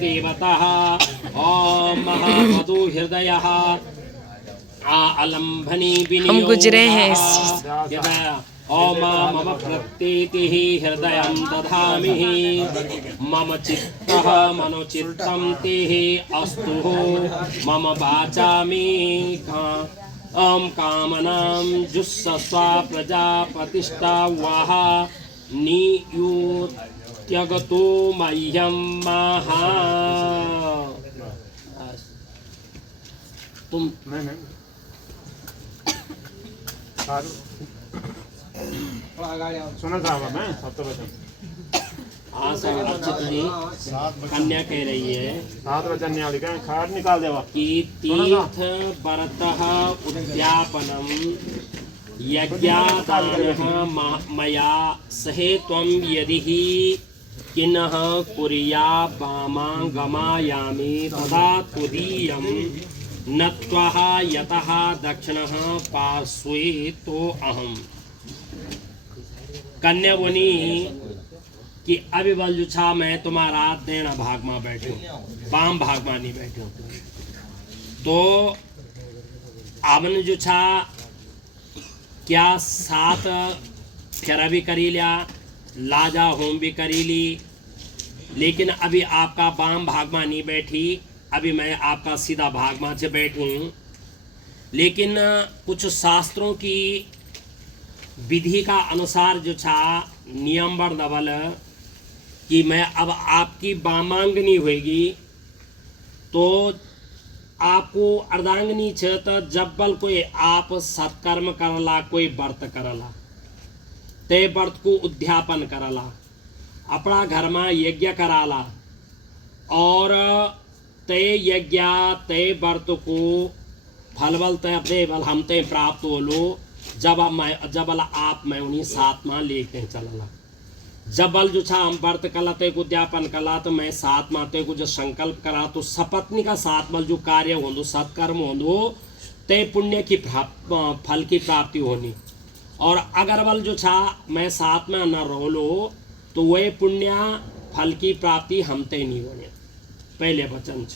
देवतः ओम महामधु हृदयः आलम्भनी हम गुजरे हैं इस ओम मम प्रतीतिः हृदयं दधामि मम चित्तः मनोचित्तं तेः अस्तु मम वाचामि ओम कामनां जुस्सस्वा प्रजापतिष्ठा वाह नियुत्यगतो मह्यं महा। तुम सुना था मैं सप्तवचन। हाँ सर अच्छी तरह कन्या कह रही है 7 वचन निकाल खाट निकाल देवा कि तीर्थ बरतः उद्यापनम यज्ञादानः मया सहे त्वं यदि किन्ह कुर्या वामांगमायामि तदा त्वदीयं नत्वः यतः दक्षिणः पार्श्वे तो अहम्। कन्या बोली कि अभी बल जो छा मैं तुम्हारा देना भाग में बैठूं बाम भाग में नहीं बैठूं। तो आपने जो छा क्या 7 फेरा भी करी लिया लाजा होम भी करी ली, लेकिन अभी आपका बाम भाग में नहीं बैठी, अभी मैं आपका सीधा भाग में से बैठूं। लेकिन कुछ शास्त्रों की विधि का अनुसार जो छा नियम बड़ दबल कि मैं अब आपकी बामांगनी होगी तो आपको अर्धांगनी छ तो जब बल कोई आप सत्कर्म करला कोई व्रत करला ते व्रत को उद्यापन करला अपना घर में यज्ञ कराला और ते यज्ञ ते व्रत को फल बल ते दे बल हम ते प्राप्त हो लो जब आप मैं उन्हीं 7 माह लेते चलला। जब बल जो छा हम व्रत कला ते को उद्यापन कला तो मैं 7 माह ते को जो संकल्प करा तो सपत्नी का 7 बल जो कार्य हो सत्कर्म हो ते पुण्य की फल की प्राप्ति होनी। और अगर बल जो छा मैं 7 में न रह लो तो वह पुण्य फल की प्राप्ति हम ते नहीं होने। पहले वचन छ।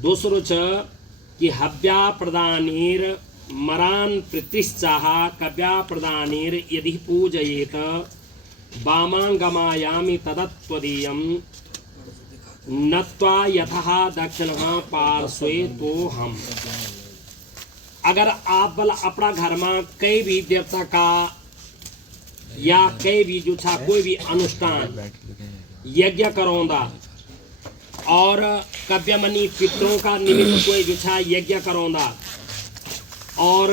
दूसरो छ कि हव्या प्रदानीर मरान प्रतिश्चाह कव्या प्रदानीर यदि पूजयेत वामांगमायामि तदत्वदीयं नत्वा यथः दक्षिणः पार्श्वे तो हम। अगर आप बल अपना घर में कई भी देवता का या कई भी जो छा कोई भी अनुष्ठान यज्ञ करोंदा और कव्यमनी पितरों का निमित्त कोई जो छा यज्ञ करोंदा और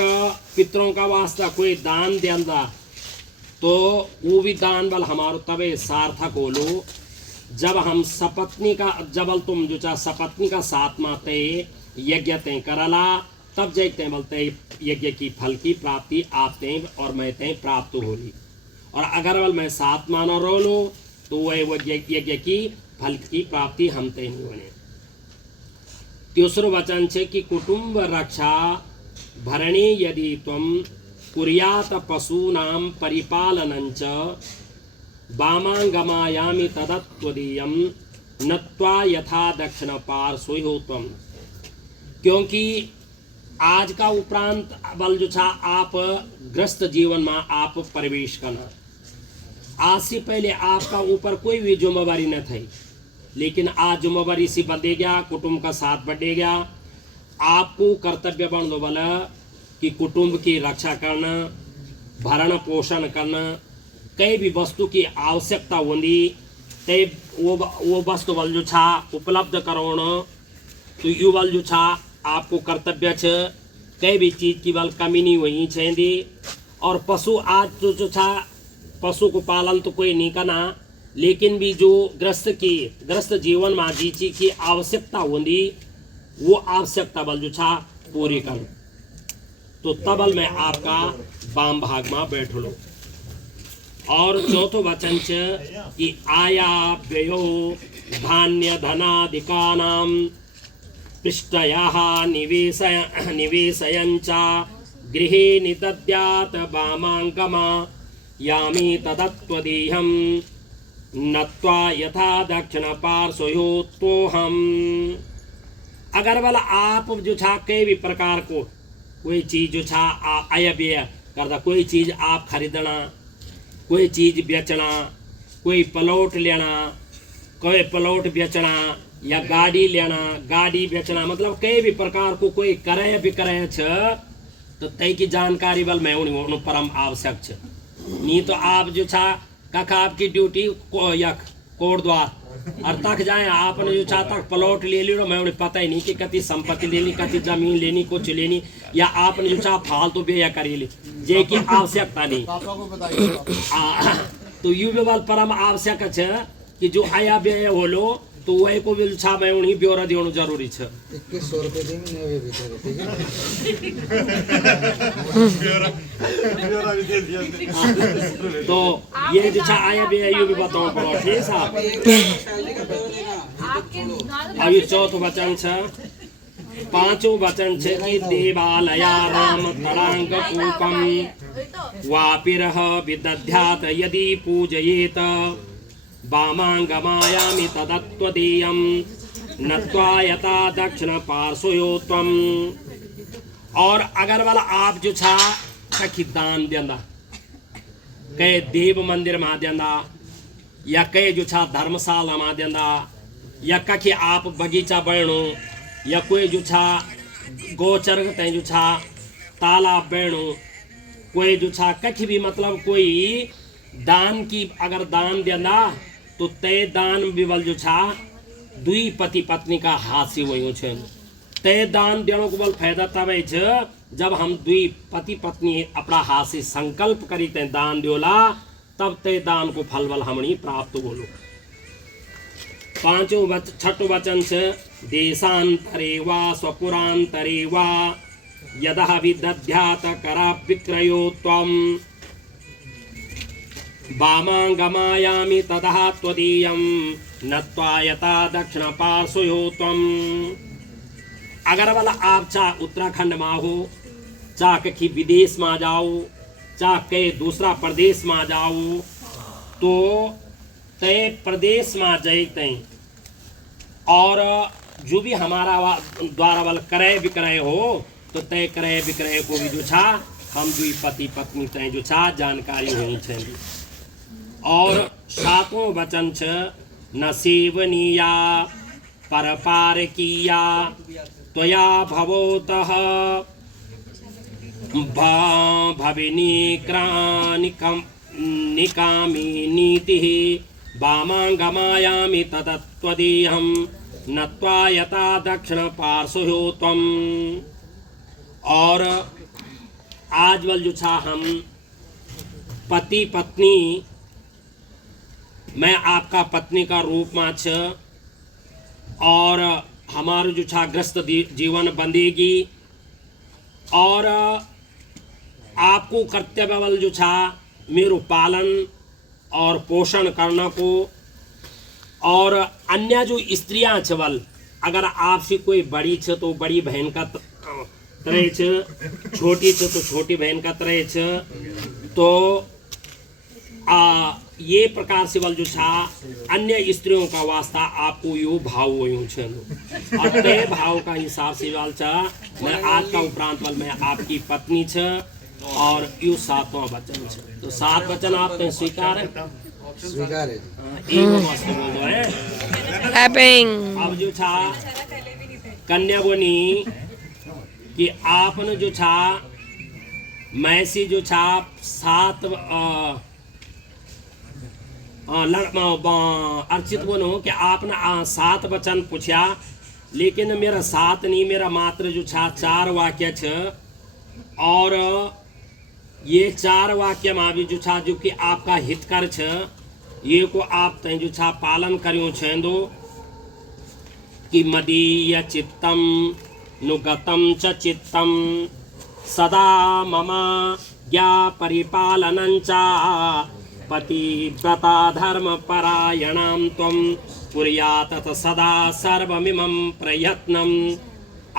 पितरों का वास्ता कोई दान देंदा तो वो भी दान बल हमारो तबे सार्थक हो लो जब हम सपत्नी का जबल तुम जो चाह सपत्नी का 7 माह ते यज्ञ ते करला तब जैते बोलते यज्ञ की फल की प्राप्ति आप ते और मैं ते प्राप्त होली। और अगर बल मैं 7 माह न रो लो तो वह यज्ञ की फल की प्राप्ति हम ते नहीं होने। तीसरो वचन छे कि कुटुंब रक्षा भरणे यदि त्वं कुर्यात पशूनां परिपालनञ्च वामांगमायामि तदत्वदीयं नत्वा यथा दक्षिण पार्श्वे हो त्वं। क्योंकि आज का उपरांत बल जो छा आप ग्रस्त जीवन में आप प्रवेश करना। आज से पहले आपका ऊपर कोई भी जिम्मेवारी न थी, लेकिन आज जिम्मेवारी से बढ़े गया, कुटुंब का साथ बढ़े गया। आपको कर्तव्य बन दो बोला कि कुटुंब की रक्षा करना, भरण पोषण करना, कई भी वस्तु की आवश्यकता होती ते वो वस्तु बल जो छा उपलब्ध करोना। तो यू बल जो छा आपको कर्तव्य छ, कई भी चीज़ की बल कमी नहीं हुई चाहिए। और पशु आज तो जो छा पशु को पालन तो कोई नहीं करना, लेकिन भी जो ग्रस्त जीवन में जी चीज की आवश्यकता होती वो आवश्यकता बल जो छा पूरी कर। तो तबल में आपका वाम भाग में बैठ लो। और चौथो वचन छ कि आया व्ययो धान्य धनादिकानां पृष्ठयः निवेशयञ्च गृहे निदद्यात् वामांगमा यामि तदत्वदीहं नत्वा यथा दक्षिण पार्श्वयोत्तोहम। अगर वाला आप जो छा कई भी प्रकार को कोई चीज जो छा आय व्यय करता, कोई चीज आप खरीदना, कोई चीज बेचना, कोई प्लॉट लेना, कोई प्लॉट बेचना, या गाड़ी लेना, गाड़ी बेचना, मतलब कई भी प्रकार को कोई क्रय विक्रय छ तो तय की जानकारी बल मैं उन परम आवश्यक छ। नहीं तो आप जो छा कख आपकी ड्यूटी यख कोट द्वार और तक जाए आपने जो छा तक प्लॉट ले लियो, मैं उन्हें पता ही नहीं कि कति संपत्ति लेनी, कति जमीन लेनी, कुछ लेनी, या आपने जो छा फालतू व्यय करी ली जे की आवश्यकता नहीं। तो यू भी बल परम आवश्यक छ कि जो आया व्यय होलो तो वही को भी छा मैं उन्हीं ब्यौरा देना जरूरी छ। 2100 रुपए दी मैंने वे भीतर, ठीक है। तो ये जो छा आया व्यय यू भी बताओ पड़ो, ठीक साहब। अब ये चौथ वचन छ, पांचों वचन छ कि देवालयानां तडांग कूपम वापिरः विदध्यात् यदि पूजयेत वामांगमायामि तदत्वदीयं नत्वा यथा दक्षिण पार्श्वयोत्वम। और अगर वाला आप जो छा कखी दान देंदा, कई देव मंदिर में देंदा, या कई जो छा धर्मशाला में देंदा, या कखी आप बगीचा बणो, या कोई जो छा गोचर तय जो छा तालाब बणो, कोई जो छा कखी भी मतलब कोई दान की अगर दान देंदा तो तय दान विवल जो छा दुई पति पत्नी का हास्य वही छे। तय दान देने को बल फायदा तब छ जब हम दुई पति पत्नी अपना हाथ से संकल्प करी तय दान दियोला, तब तय दान को फल बल हमनी प्राप्त बोलो। पांचों छठो वचन छ देशांतरे वा स्वपुरांतरे वा यदा विदध्यात करा विक्रयोत्वम वामांगमायामि ततः त्वदीयं नत्वा यथा दक्षिण पार्श्वयोत्वम। अगर वाला आप चाह उत्तराखंड में हो, चाह कहीं विदेश में जाओ, चाह कहीं दूसरा प्रदेश में जाओ, तो तय प्रदेश में जाते और जो भी हमारा द्वारा वाला क्रय विक्रय हो तो तय क्रय विक्रय को भी जो छा हम दुई पति पत्नी तय जो छा जानकारी होनी चाहिए। और सातों वचन छ न सेवनीया परपारकीया त्वया भवोतः निकामी नीतिः वामांगमायामि तदत्वदीयं नत्वा यथा दक्षिण पार्श्वयोत्वम। और आज वल जो छा हम पति पत्नी, मैं आपका पत्नी का रूप में छ और हमारा जो छा ग्रस्त जीवन बंदेगी और आपको कर्तव्य बल जो छा मेरो पालन और पोषण करना को। और अन्य जो स्त्रियां छ बल अगर आपसे कोई बड़ी छ तो बड़ी बहन का तरह छ, छोटी छ तो छोटी बहन का तरह छ। तो ये प्रकार से बल जो छा अन्य स्त्रियों का वास्ता आपको यो भाव हो छ और ते भाव का हिसाब से बल छ मैं आज का उपरांत बल मैं आपकी पत्नी छ और यो सातवां वचन छ। तो 7 वचन आप ते स्वीकार है? स्वीकार है। एक मस्त बोल दो है। अब जो छा कन्या बोनी कि आपने जो छा मैसी जो छा 7 अर्चित बनो कि आपने 7 वचन पूछा, लेकिन मेरा 7 नहीं, मेरा मात्र जो छा 4 वाक्य छ। और ये 4 वाक्य में भी जो छा जो कि आपका हितकर छ, ये को आप तय जो छा पालन करियो छेंदो कि मदीय चित्तम नुगतम च चित्तम सदा मम ज्ञा परिपालनं च पतिव्रता धर्म परायणां त्वं कुर्यात् तत् सदा सर्वमिमं प्रयत्नम्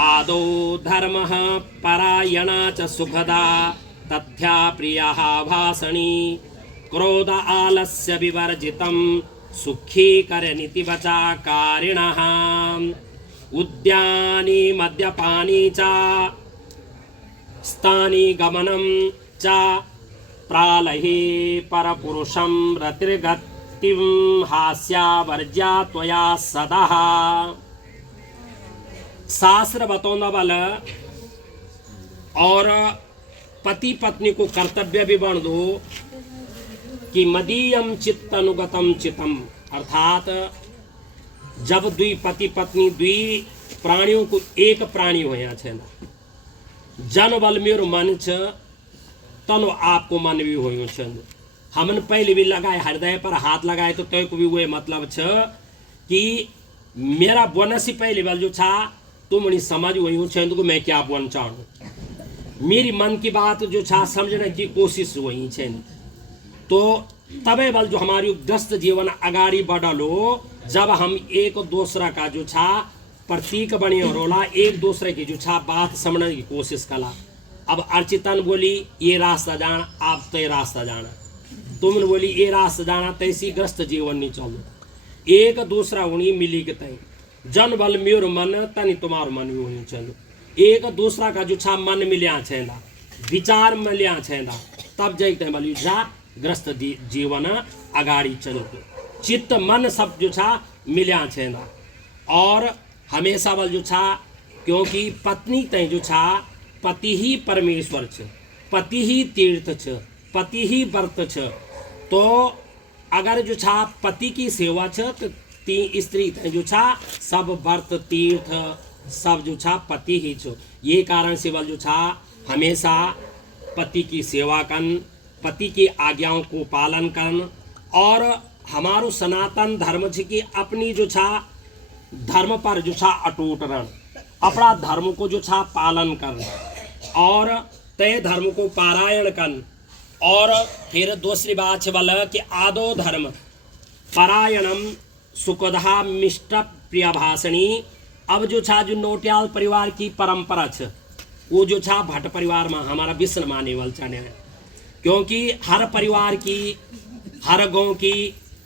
आदौ धर्मः परायणा च सुखदा तथ्या प्रियः भाषणी क्रोध आलस्य विवर्जितं सुखी कर नीति बचा कारिणः उद्यानी मद्यपानी च स्थानी गमनम च प्रालहि परपुरुषं रतिर्गतिं हास्यावर्ज्या त्वया सदा। शास्त्र बतौना बल और पति पत्नी को कर्तव्य भी बन दो कि मदीयम चित्त अनुगतम चितम, अर्थात जब द्वि पति पत्नी द्वि प्राणियों को एक प्राणी होया छे ना, जन बल मेर मन छ तनु आपको मन भी हो छे। हमन पहले भी लगाए हृदय पर हाथ लगाए तो तय को भी वही मतलब छ कि मेरा बोन से पहले बल जो छा तुम नहीं समझ वही छे तो मैं क्या बोन चाहूँ, मेरी मन की बात जो छा समझने की कोशिश वही छे। तो तबे बल जो हमारी ग्रस्त जीवन अगाड़ी बढ़लो जब हम एक दूसरा का जो छा प्रतीक बनी रोला, एक दूसरे की जो छा बात समझने की कोशिश कला। अब अर्चितन बोली ये रास्ता जाना, आप तय रास्ता जाना, तुमने बोली ये रास्ता जाना, तैसी ग्रस्त जीवन नहीं चलो, एक दूसरा उन्हीं मिली के तय जन बल मेर मन तनी तुम्हार मन भी होनी चलो, एक दूसरा का जो छा मन मिलिया छेंदा, विचार मिलिया छेंदा, तब जाते बोली जा ग्रस्त जीवन अगाड़ी चलो, चित्त मन सब जो छा मिलिया छेंदा। और हमेशा बल जो छा क्योंकि पत्नी तय जो छा पति ही परमेश्वर छ, पति ही तीर्थ छ, पति ही व्रत छ। तो अगर जो छा पति की सेवा छ तो ती स्त्री तय जो छा सब व्रत तीर्थ सब जो छा पति ही छो। ये कारण से बल जो छा हमेशा पति की सेवा करन, पति की आज्ञाओं को पालन करन, और हमारो सनातन धर्म छ कि अपनी जो छा धर्म पर जो छा अटूट रहन, अपना धर्म को जो छा पालन करन और तय धर्म को पारायण करन। और फिर दूसरी बात बल कि आदो धर्म परायणम सुखदा मिष्ट प्रिय भाषणी। अब जो छा जो नोटियाल परिवार की परंपरा छ वो जो छा भट्ट परिवार में हमारा विष्ण माने वाल चने हैं, क्योंकि हर परिवार की हर गांव की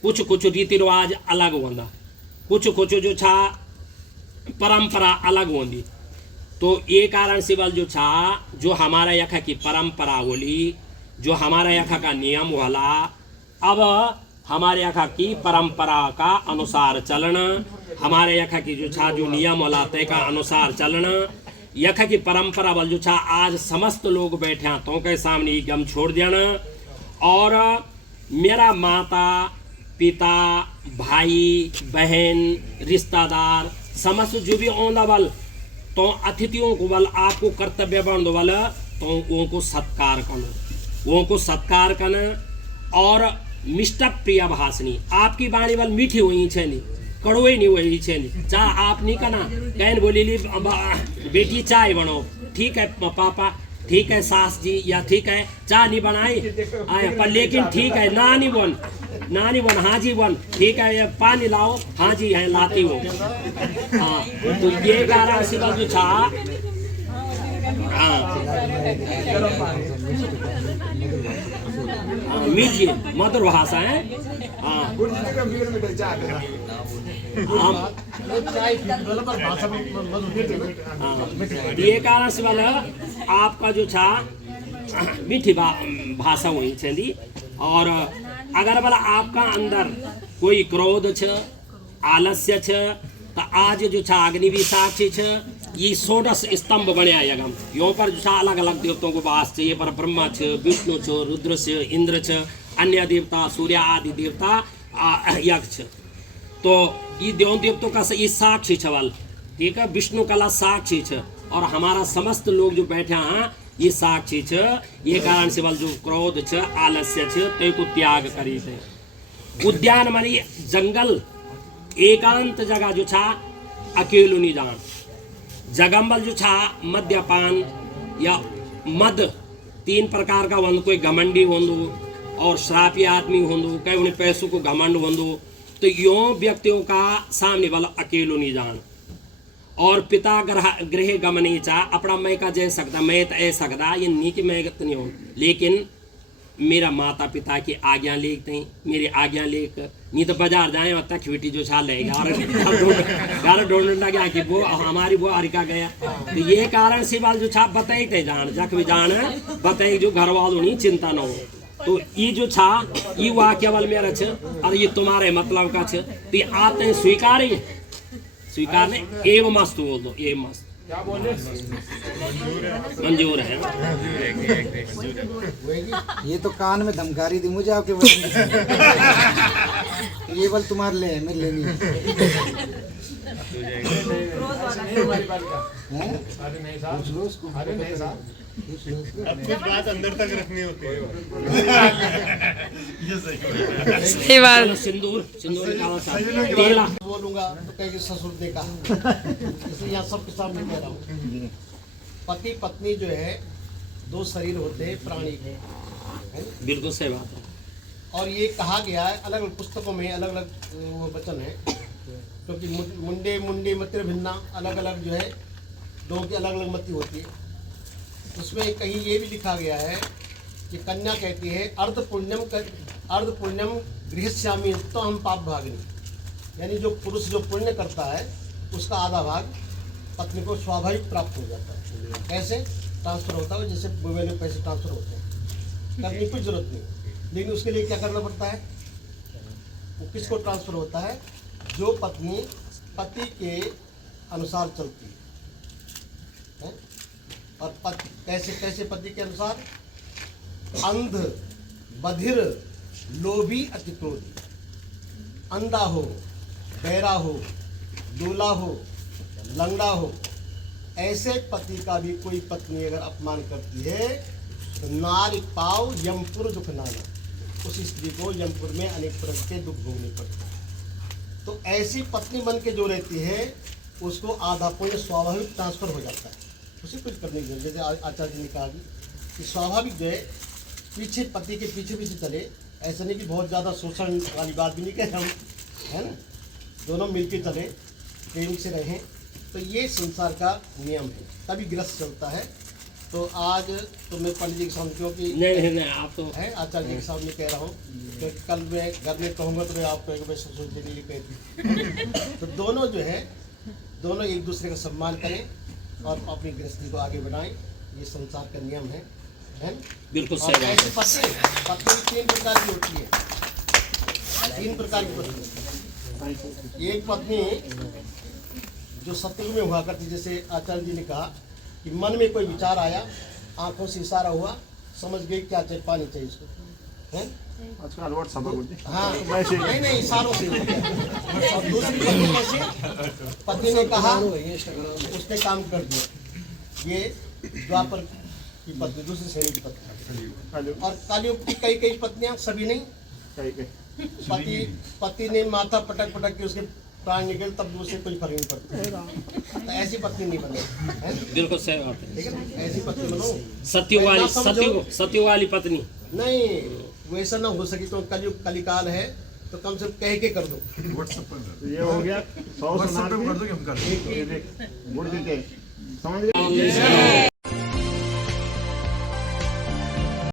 कुछ कुछ रीति रिवाज अलग होंदा, कुछ कुछ जो छा परंपरा अलग होंदी। तो ये कारण से बल जो छा जो हमारा यखा की परंपरा बोली, जो हमारा यखा का नियम वाला, अब हमारे यखा की परंपरा का अनुसार चलना, हमारे यखा की जो छा जो नियम वाला तय का अनुसार चलना, यखा की परंपरा बल जो छा आज समस्त लोग बैठे हैं तो के सामने गम छोड़ देना। और मेरा माता पिता भाई बहन रिश्तेदार समस्त जो भी औंदा बल तो अतिथियों को बल आपको कर्तव्य बन दो बल तो उनको सत्कार करना, उनको सत्कार करना। और मिष्ट प्रिय भाषणी आपकी वाणी बल मीठी हुई छे नहीं, कड़वे नहीं हुई छे नहीं। चाह आप नहीं करना कहन बोली ली बेटी चाय बनाओ, ठीक है पापा, ठीक है सास जी, या ठीक है चाय नहीं बनाई आया पर लेकिन ठीक है ना नहीं बन हाँ जी बन, ठीक है ये पानी लाओ, हाँ जी है लाती हूँ। हाँ तो ये कारण से जो था मीठी मधुर भाषा है। ये कारण से वाला आपका जो था मीठी भाषा हुई छेंदी। और अगर भला आपका अंदर कोई क्रोध छ आलस्य छ तो आज जो छा अग्नि भी साक्षी छ, ये 16 स्तंभ बनया यगम यो पर जो छा अलग अलग देवताओं को वास छ, ये पर ब्रह्मा छ, विष्णु छ, रुद्र छ, इंद्र छ, अन्य देवता सूर्य आदि देवता यक्ष। तो ये देव देवताओं का ये साक्षी छवल, ठीक है, विष्णु कला साक्षी छ और हमारा समस्त लोग जो बैठे हैं ये साक्षी छ। ये कारण से बल जो क्रोध छ आलस्य छ ते को त्याग करी थे। उद्यान मानी जंगल एकांत जगह जो छा अकेलो नहीं जान, जगम्बल जो छा मद्यपान या मद 3 प्रकार का वंद, कोई घमंडी होंदो और श्रापी आदमी होंदो, कई उन्हें पैसों को घमंड होंदो। तो यो व्यक्तियों का सामने वाला अकेलो नहीं जान। और पिता गृह गमनी चा अपना मैं का जय सकता, मैं तो ऐ सकता ये नहीं कि मैं नहीं हो, लेकिन मेरा माता पिता की आज्ञा लेते हैं, मेरी आज्ञा लेकर नहीं तो बाजार जाए और तक बेटी जो छा ले गार ढूंढने लगा कि वो हमारी वो अरिका गया। तो ये कारण से बाल जो छाप बताई थे जान जख भी जान बताई जो घर वालों नहीं चिंता न हो। तो ये जो छा ये वाक्य वाल मेरा छ और ये तुम्हारे मतलब का छ तो ये आते स्वीकार स्वीकारने एवं मस्त बोल दो एवं मस्त क्या बोले मंजूर है। ये तो कान में धमकारी दी मुझे आपके वजह से। ये बल तुम्हारे लिए है, मेरे लिए नहीं है। हैं? अरे नहीं साहब, पूछ लो उसको। अरे नहीं साहब, पूछ लो उसको। अब कुछ बात अंदर तक रखनी होती है। ये सही सही बात। चलो सिंदूर सिंदूर निकालो साहब तेला बोलूंगा तो कहेंगे ससुर देखा। इसलिए यहाँ सबके सामने कह रहा हूँ, पति पत्नी जो है दो शरीर होते हैं प्राणी के, है ना? बिल्कुल सही बात है। और ये कहा गया है अलग अलग पुस्तकों में अलग अलग वो वचन है, क्योंकि मुंडे मुंडे मतिर भिन्ना अलग अलग जो है दो की अलग अलग मति होती है। उसमें कहीं ये भी लिखा गया है कि कन्या कहती है अर्ध पुण्यम गृहस्यामी तो हम पाप भागिनी, यानी जो पुरुष जो पुण्य करता है उसका आधा भाग पत्नी को स्वाभाविक प्राप्त हो जाता है। कैसे ट्रांसफर होता है, जैसे मोबाइल में पैसे ट्रांसफर होते हैं, करने की कोई जरूरत नहीं। लेकिन उसके लिए क्या करना पड़ता है, वो किसको ट्रांसफर होता है, जो पत्नी पति के अनुसार चलती है। और पति कैसे पति के अनुसार, अंध बधिर लोभी अति क्रोधी, अंधा हो बहरा हो दूल्हा हो लंगड़ा हो, ऐसे पति का भी कोई पत्नी अगर अपमान करती है तो नारी पाव यमपुर दुख नाना, उस स्त्री को यमपुर में अनेक प्रकार के दुख भोगने पड़ते हैं। तो ऐसी पत्नी बन के जो रहती है उसको आधा पुण्य स्वाभाविक ट्रांसफर हो जाता है, उसे कुछ करने की जरूरत। जैसे आचार्य जी ने कहा कि स्वाभाविक जो है पीछे पति के पीछे पीछे चले, ऐसा नहीं कि बहुत ज़्यादा शोषण वाली बात भी नहीं कह रहा हूँ, है ना, दोनों मिलके चले प्रेम से रहें, तो ये संसार का नियम है, तभी गृहस्थ चलता है। तो आज तो मैं पंडित जी के सामने, क्योंकि नहीं आप तो है आचार्य जी के सामने कह रहा हूँ, क्योंकि कल मैं घर में कहूँगा तो मैं आपको एक बार ससुर जी ने ये कहती। तो दोनों जो है दोनों एक दूसरे का सम्मान करें और अपनी गृहस्थी को आगे बढ़ाएं, ये संसार का नियम है ना? बिल्कुल और सही बात ऐसी है। पत्नी 3 प्रकार की होती है, 3 प्रकार की पत्नी। एक पत्नी जो सत्युग में हुआ करती, जैसे आचार्य जी ने कहा कि मन में कोई विचार आया, आंखों से इशारा हुआ, समझ गई क्या चाहिए, पानी चाहिए उसको, है? आजकल व्हाट्सएप होती हाँ, नहीं इशारों से। और दूसरी पत्नी कैसे, पति ने कहा उसने काम कर दिया, ये द्वापर की पत्नी, दूसरी श्रेणी की पत्नी। और कलयुग की कई पत्नियां, सभी नहीं। पति ने माथा पटक के उसके प्राण निकले तब उसे कोई फर्क नहीं पड़ता, तो ऐसी पत्नी नहीं बने, है? बिल्कुल सही बात है। ठीक है ना, ऐसी पत्नी बनो। सत्यु वाली पत्नी नहीं, वैसा ना हो सके तो कलयुग कलिकाल है, तो कम से कम कह के कर दो। तो ये हो गया 100 सुना के कर दो कि हम कर दो। ये देख गुड़ देते समझ गए।